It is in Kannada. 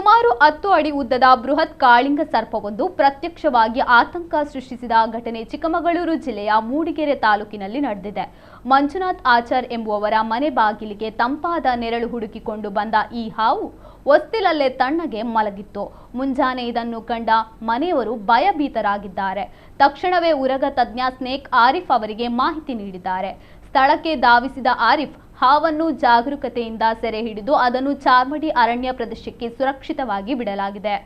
ಸುಮಾರು 10 ಅಡಿ ಉದ್ದದ ಬೃಹತ್ ಕಾಳಿಂಗ ಸರ್ಪವೊಂದು ಪ್ರತ್ಯಕ್ಷವಾಗಿ ಆತಂಕ ಸೃಷ್ಟಿಸಿದ ಘಟನೆ ಚಿಕ್ಕಮಗಳೂರು ಜಿಲ್ಲೆಯ ಮೂಡಿಗೆರೆ ತಾಲೂಕಿನಲ್ಲಿ ನಡೆದಿದೆ. ಮಂಜುನಾಥ್ ಆಚಾರ್ ಎಂಬುವವರ ಮನೆ ಬಾಗಿಲಿಗೆ ತಂಪಾದ ನೆರಳು ಹುಡುಕಿಕೊಂಡು ಬಂದ ಈ ಹಾವು ಹೊಸ್ತಿಲಲ್ಲೇ ತಣ್ಣಗೆ ಮಲಗಿತ್ತು. ಮುಂಜಾನೆ ಇದನ್ನು ಕಂಡ ಮನೆಯವರು ಭಯಭೀತರಾಗಿದ್ದಾರೆ. ತಕ್ಷಣವೇ ಉರಗ ತಜ್ಞ ಸ್ನೇಕ್ ಆರಿಫ್ ಅವರಿಗೆ ಮಾಹಿತಿ ನೀಡಿದ್ದಾರೆ. ಸ್ಥಳಕ್ಕೆ ಧಾವಿಸಿದ ಆರಿಫ್ ಹಾವನ್ನು ಜಾಗರೂಕತೆಯಿಂದ ಸೆರೆ ಹಿಡಿದು ಅದನ್ನು ಚಾರ್ಮಡಿ ಅರಣ್ಯ ಪ್ರದೇಶಕ್ಕೆ ಸುರಕ್ಷಿತವಾಗಿ ಬಿಡಲಾಗಿದೆ.